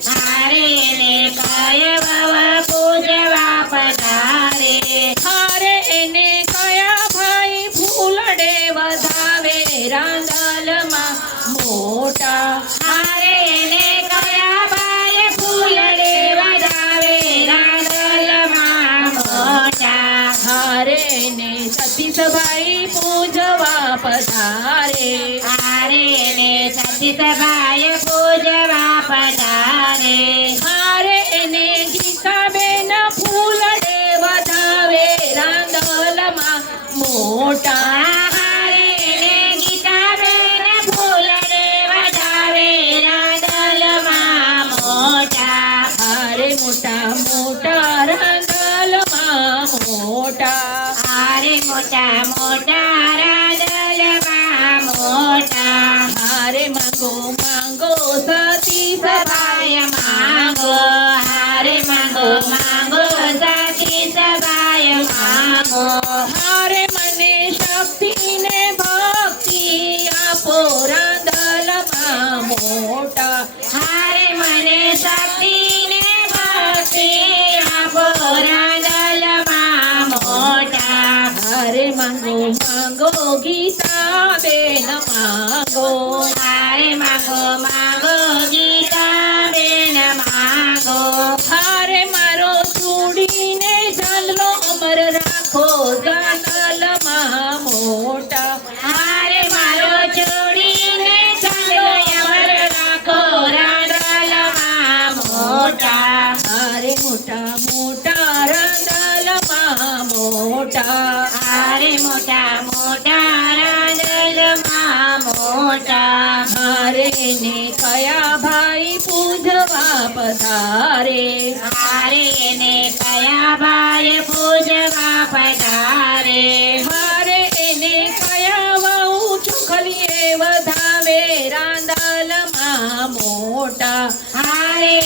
હારે ને કયા બાવા પૂજવા પધારે હારે એને કયા ભાઈ વધાવે રાંદલમાં મોટા હારે એને કયા ભાઈ ફૂલડે વધાવે રાંદલમાં મોટા હારે ને સતીશભાઈ પૂજવા પધારે હારે ને મોટા. મોટા. હારે મોટા મોટા રાંદલમાં મોટા. હારે મોટા મોટા રાંદલમાં મોટા. હારે માંગો માંગો સતી સભાય માંગો. હારે માંગો માંગો આપો રાંદલમાં મોટા હારે મને શક્તિ ને ભક્તિ આપો રાંદલમાં મોટા હારે માંગો માંગો ગીતા બેન, માંગો. હારે માંગો માંગો ગીતા બેન, માંગો. હારે મારો ગાનલમાં મોટા મોટા, હારે મોટા મોટા રાંદલમાં મોટા. હારે કયા ભાઈ પૂજવા પધારે? હારે ને કયા ભાઈ પૂજવા પધારે? હારે એને કયા વહુ ચુખલીએ વધાવે? રાંદલમાં મોટા. હારે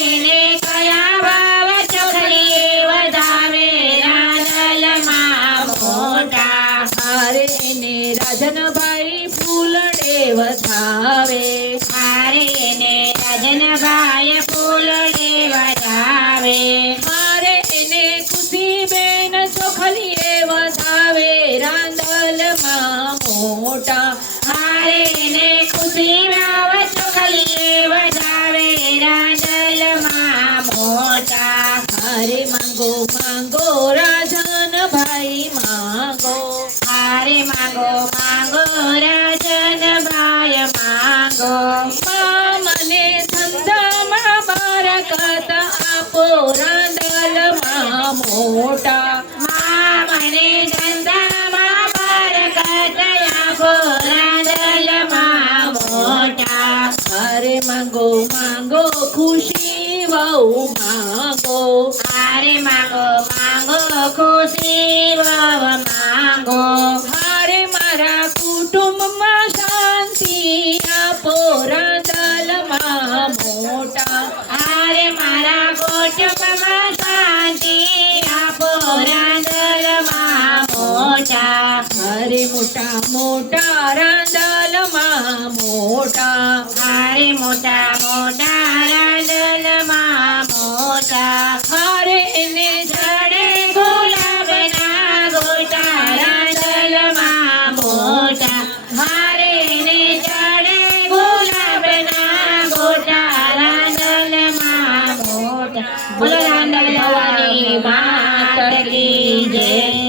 હારે ને રાજનભાઈ ફૂલડે વધાવે. હારે ને રાજનભાઈ ફૂલડે વધાવે. હારે ને ખુશીબેન ચોખલીએ વધાવે. રાંદલમાં મોટા. હારે ને ખુશી ચોખલીએ ચોખલી વધાવે. રાંદલમાં મોટા. હારે માંગો માંગો રાજનભાઈ માંગો માંગો રાજનભાઈ માંગો. મા મને ધંધામાં બરકત આપો રાંદલમાં મોટા. મા મને ધંધામાં બરકત આપો રાંદલમાં મોટા. હારે માંગો માંગો, ખુશી વહુ માંગો. હારે માંગો માંગો, ખુશી મોટા હારે મારા કુટુંબમાં શાંતિ આપો, રાંદલમાં મોટા. હારે મોટા મોટા, રાંદલમાં મોટા. હારે મોટા મોટા બોલો રાંદલ ભવાની માત કી જય.